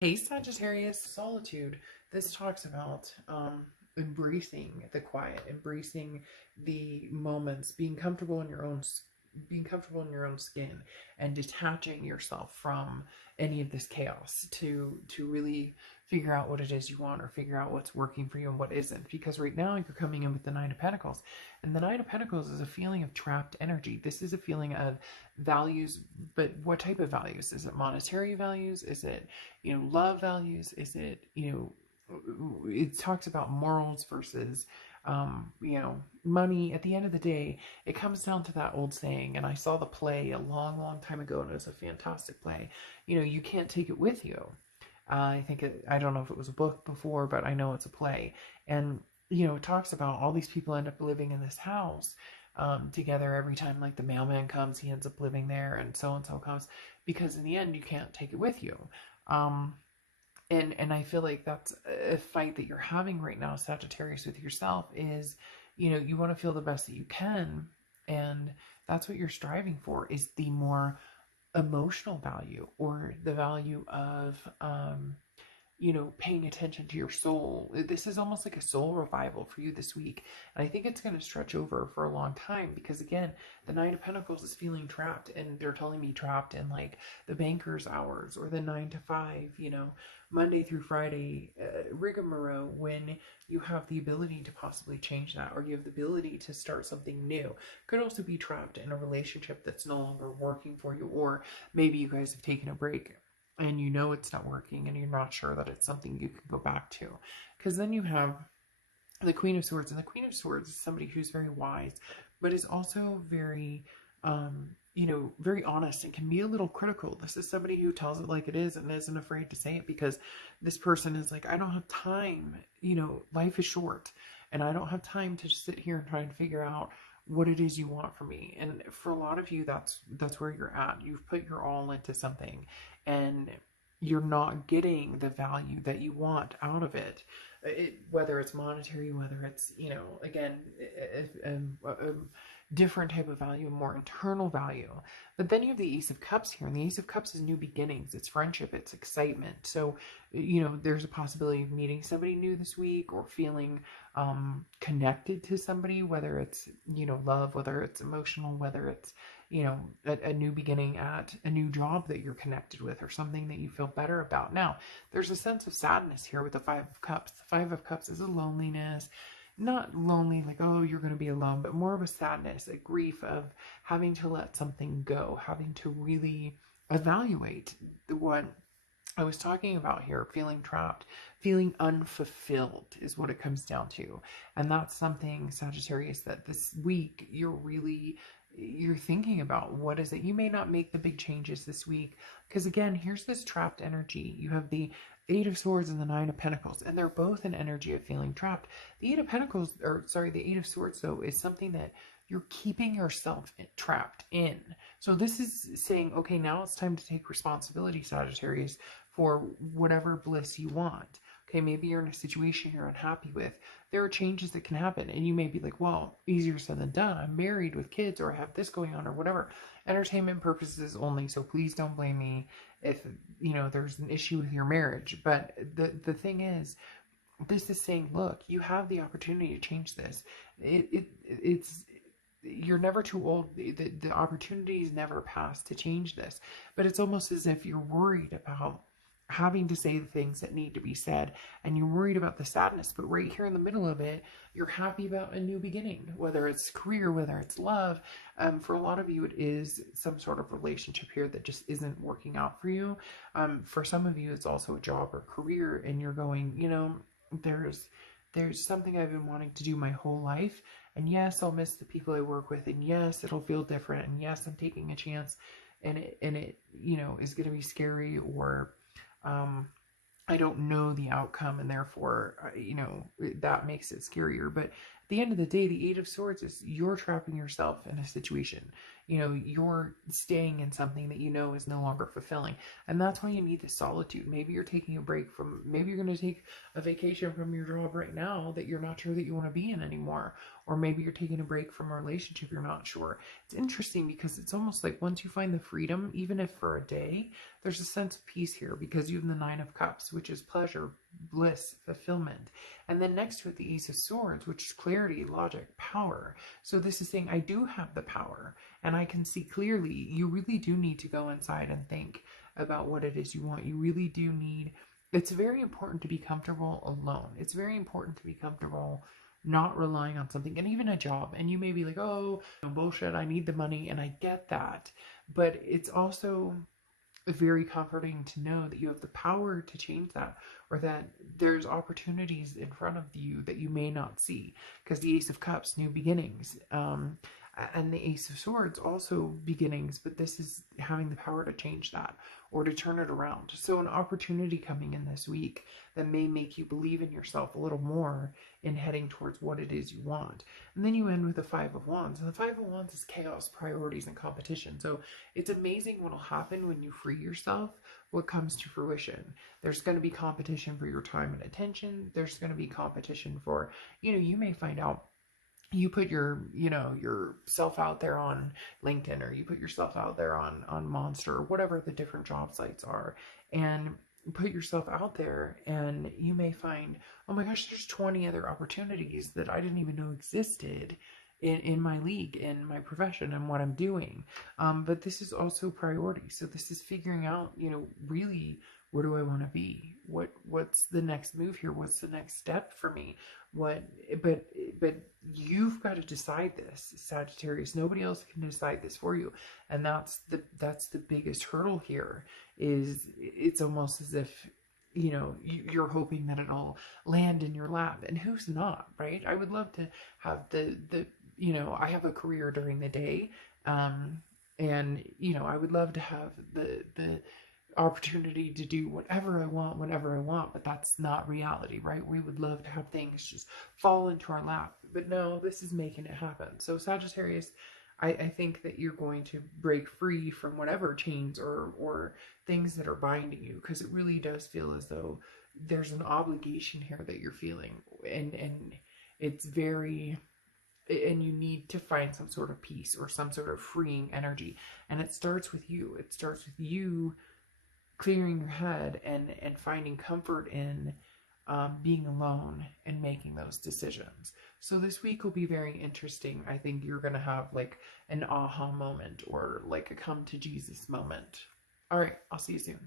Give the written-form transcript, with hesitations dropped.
Hey Sagittarius, solitude. This talks about embracing the quiet, embracing the moments, being comfortable in your own skin, and detaching yourself from any of this chaos to really figure out what it is you want or figure out what's working for you and what isn't. Because right now you're coming in with the Nine of Pentacles, and the Nine of Pentacles is a feeling of trapped energy. This is a feeling of values, but what type of values? Is it monetary values? Is it love values? Is it it talks about morals versus money. At the end of the day, it comes down to that old saying, and I saw the play a long time ago, and it was a fantastic play. You can't take it with you. I don't know if it was a book before, but I know it's a play. And it talks about all these people end up living in this house together. Every time like the mailman comes, he ends up living there, and so comes, because in the end you can't take it with you. um and I feel like that's a fight that you're having right now, Sagittarius, with yourself. Is you want to feel the best that you can, and that's what you're striving for, is the more emotional value, or the value of paying attention to your soul. This is almost like a soul revival for you this week. And I think it's going to stretch over for a long time, because, again, the Nine of Pentacles is feeling trapped, and they're telling me trapped in like the banker's hours or the 9 to 5, Monday through Friday rigmarole, when you have the ability to possibly change that, or you have the ability to start something new. Could also be trapped in a relationship that's no longer working for you, or maybe you guys have taken a break and it's not working, and you're not sure that it's something you can go back to. Because then you have the Queen of Swords, and the Queen of Swords is somebody who's very wise, but is also very, very honest, and can be a little critical. This is somebody who tells it like it is and isn't afraid to say it, because this person is like, I don't have time. Life is short, and I don't have time to just sit here and try and figure out what it is you want from me. And for a lot of you, that's where you're at. You've put your all into something, and you're not getting the value that you want out of it. Whether it's monetary, whether it's again, a different type of value, a more internal value. But then you have the Ace of Cups here, and the Ace of Cups is new beginnings, it's friendship, it's excitement. So there's a possibility of meeting somebody new this week, or feeling connected to somebody, whether it's love, whether it's emotional, whether it's a new beginning at a new job that you're connected with, or something that you feel better about. Now, there's a sense of sadness here with the Five of Cups. The Five of Cups is a loneliness. Not lonely like, oh, you're going to be alone, but more of a sadness, a grief of having to let something go, having to really evaluate what I was talking about here. Feeling trapped, feeling unfulfilled is what it comes down to. And that's something, Sagittarius, that this week you're thinking about. What is it? You may not make the big changes this week, because again, here's this trapped energy. You have the Eight of Swords and the Nine of Pentacles, and they're both an energy of feeling trapped. The Eight of Pentacles, or sorry, the Eight of Swords, though, is something that you're keeping yourself trapped in. So this is saying, okay, now it's time to take responsibility, Sagittarius, for whatever bliss you want. Okay, maybe you're in a situation you're unhappy with. There are changes that can happen, and you may be like, well, easier said than done. I'm married with kids, or I have this going on, or whatever. Entertainment purposes only, so please don't blame me if there's an issue with your marriage. But the thing is, this is saying, look, you have the opportunity to change this. It's you're never too old. The opportunity is never past to change this. But it's almost as if you're worried about having to say the things that need to be said, and you're worried about the sadness. But right here in the middle of it, you're happy about a new beginning, whether it's career, whether it's love. For a lot of you, it is some sort of relationship here that just isn't working out for you. For some of you, it's also a job or career, and you're going, there's something I've been wanting to do my whole life, and yes, I'll miss the people I work with, and yes, it'll feel different, and yes, I'm taking a chance, and it is going to be scary, or I don't know the outcome, and therefore, that makes it scarier. But at the end of the day, the Eight of Swords is you're trapping yourself in a situation. You know, you're staying in something that you know is no longer fulfilling. And that's why you need the solitude. Maybe you're taking a break from, maybe you're going to take a vacation from your job right now that you're not sure that you want to be in anymore. Or maybe you're taking a break from a relationship you're not sure. It's interesting because it's almost like once you find the freedom, even if for a day, there's a sense of peace here because you have the Nine of Cups, which is pleasure, bliss, fulfillment. And then next to it, the Ace of Swords, which is clarity, logic, power. So this is saying, I do have the power and I can see clearly. You really do need to go inside and think about what it is you want. You really do need, it's very important to be comfortable alone. It's very important to be comfortable not relying on something, and even a job. And you may be like, oh, no, bullshit, I need the money, and I get that. But it's also very comforting to know that you have the power to change that, or that there's opportunities in front of you that you may not see, because the Ace of Cups, new beginnings, and the Ace of Swords, also beginnings, but this is having the power to change that or to turn it around. So an opportunity coming in this week that may make you believe in yourself a little more in heading towards what it is you want. And then you end with the Five of Wands. And the Five of Wands is chaos, priorities, and competition. So it's amazing what will happen when you free yourself, what comes to fruition. There's going to be competition for your time and attention. There's going to be competition for, you may find out you put yourself out there on LinkedIn, or you put yourself out there on Monster, or whatever the different job sites are, and put yourself out there, and you may find, oh my gosh, there's 20 other opportunities that I didn't even know existed in my league, in my profession, and what I'm doing. But this is also priority. So this is figuring out, really, where do I want to be? What's the next move here? What's the next step for me? But you've got to decide this, Sagittarius. Nobody else can decide this for you. And that's the biggest hurdle here. Is it's almost as if you're hoping that it'll land in your lap, and who's not, right? I would love to have I have a career during the day, and I would love to have the opportunity to do whatever I want, whenever I want, but that's not reality, right? We would love to have things just fall into our lap, but no, this is making it happen. So Sagittarius, I think that you're going to break free from whatever chains or things that are binding you, because it really does feel as though there's an obligation here that you're feeling, and it's very, and you need to find some sort of peace or some sort of freeing energy. And it starts with you. It starts with you clearing your head and finding comfort in being alone and making those decisions. So this week will be very interesting. I think you're going to have like an aha moment, or like a come to Jesus moment. All right, I'll see you soon.